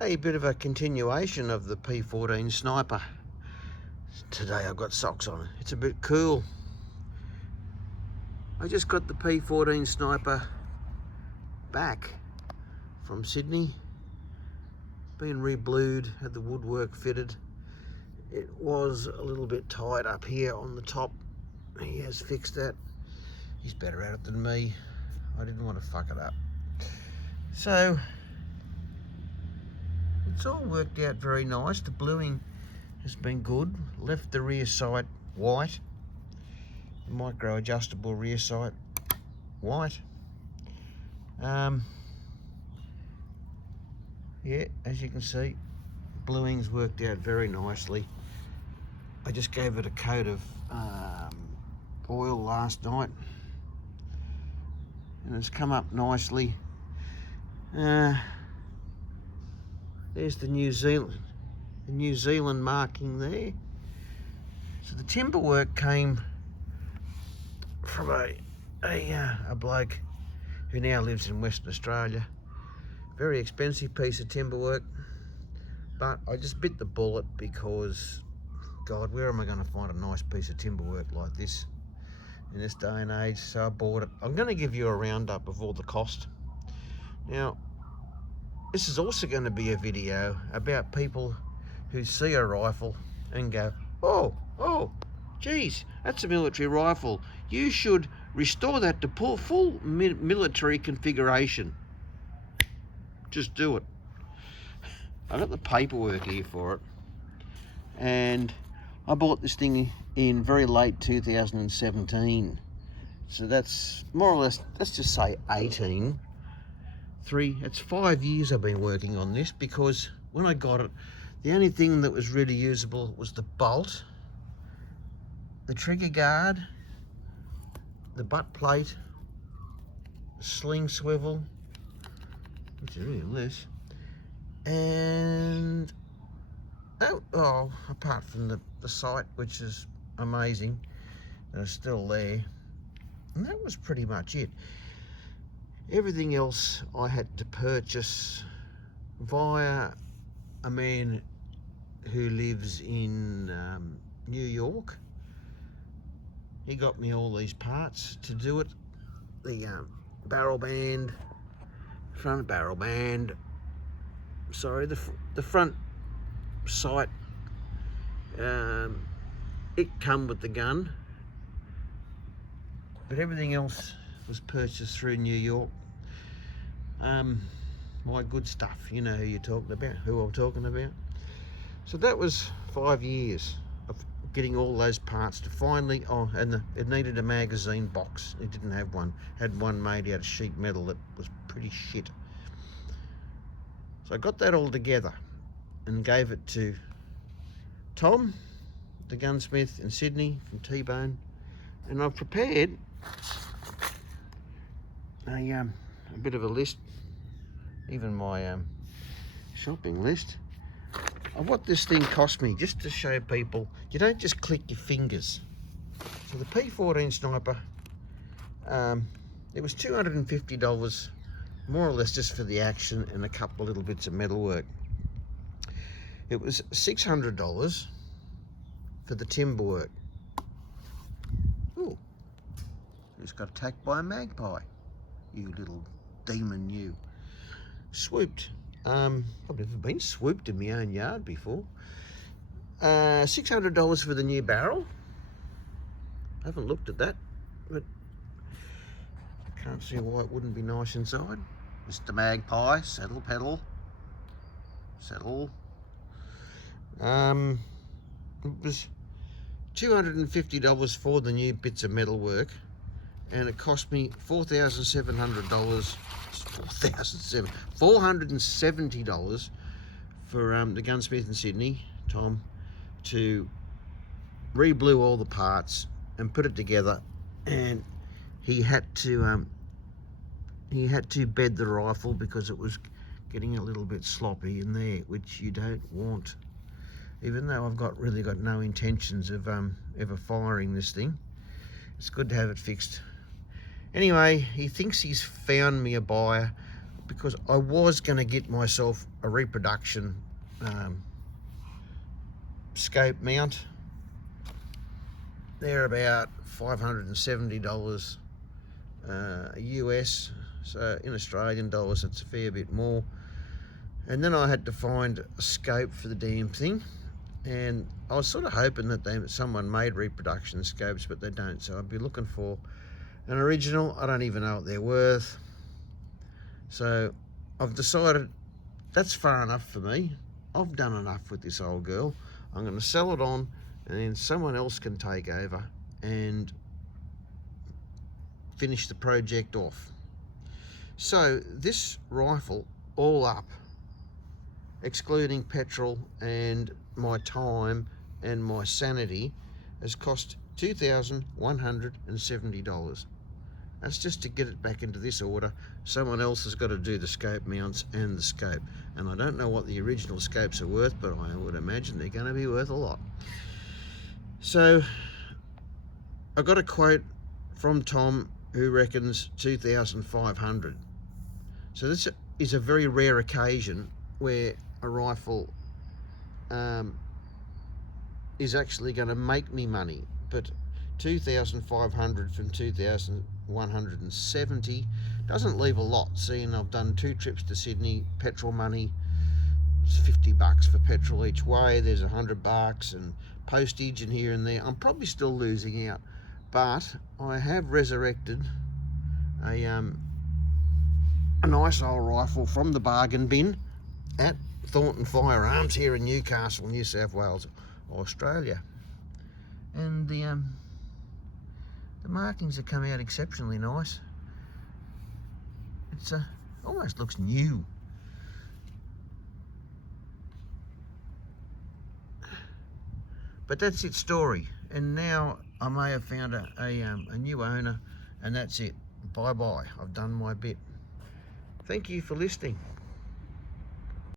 A bit of a continuation of the P14 Sniper. Today I've got socks on. It's a bit cool. I just got the P14 Sniper back from Sydney. Been re-blued, had the woodwork fitted. It was a little bit tight up here on the top. He has fixed that. He's better at it than me. I didn't want to fuck it up. So it's all worked out very nice. The bluing has been good. Left the rear sight white. The micro adjustable rear sight white. Yeah, as you can see, bluing's worked out very nicely. I just gave it a coat of oil last night and it's come up nicely. There's the New Zealand marking there. So the timber work came from a bloke who now lives in Western Australia. Very expensive piece of timber work, but I just bit the bullet because, God, where am I going to find a nice piece of timber work like this in this day and age? So I bought it. I'm going to give you a roundup of all the cost. Now, this is also going to be a video about people who see a rifle and go, oh, geez, that's a military rifle. You should restore that to full military configuration. Just do it. I got the paperwork here for it, and I bought this thing in very late 2017. So that's more or less, let's just say 18. It's 5 years I've been working on this, because when I got it, the only thing that was really usable was the bolt, the trigger guard, the butt plate, the sling swivel, which is really less, and apart from the sight, which is amazing, and it's still there, and that was pretty much it. Everything else I had to purchase via a man who lives in New York. He got me all these parts to do it. The barrel band, front barrel band, sorry, the front sight, it come with the gun, but everything else was purchased through New York. My good stuff, you know who I'm talking about. So that was 5 years of getting all those parts to finally, and it needed a magazine box. It didn't have one. Had one made out of sheet metal that was pretty shit. So I got that all together and gave it to Tom, the gunsmith in Sydney from T-Bone, and I've prepared a bit of a list, even my shopping list of what this thing cost me, just to show people you don't just click your fingers. So the P14 Sniper, it was $250, more or less, just for the action and a couple of little bits of metal work. It was $600 for the timber work. Ooh, just got attacked by a magpie. You little demon, you. Swooped. I've never been swooped in my own yard before. $600 for the new barrel. I haven't looked at that, but I can't see why it wouldn't be nice inside. Mr. Magpie, settle, pedal, settle. It was $250 for the new bits of metal work, and it cost me $470 for the gunsmith in Sydney, Tom, to re-blue all the parts and put it together. And he had to bed the rifle because it was getting a little bit sloppy in there, which you don't want. Even though I've really got no intentions of ever firing this thing, it's good to have it fixed. Anyway, he thinks he's found me a buyer. because I was going to get myself a reproduction scope mount. They're about $570 US, so in Australian dollars it's a fair bit more. And then I had to find a scope for the damn thing, and I was sort of hoping that someone made reproduction scopes, but they don't, so I'd be looking for an original. I don't even know what they're worth. So I've decided that's far enough for me. I've done enough with this old girl. I'm going to sell it on, and then someone else can take over and finish the project off. So this rifle, all up, excluding petrol and my time and my sanity, has cost $2,170. That's just to get it back into this order. Someone else has got to do the scope mounts and the scope, and I don't know what the original scopes are worth, but I would imagine they're going to be worth a lot. So I got a quote from Tom who reckons 2,500. So this is a very rare occasion where a rifle is actually going to make me money, but 2,500 from 2,170 doesn't leave a lot, seeing I've done 2 trips to Sydney. Petrol money, it's $50 for petrol each way. There's $100 and postage and here and there. I'm probably still losing out, but I have resurrected a nice old rifle from the bargain bin at Thornton Firearms here in Newcastle, New South Wales, Australia. And the markings have come out exceptionally nice. It's almost looks new. But that's its story, and now I may have found a new owner, and that's it. Bye bye. I've done my bit. Thank you for listening.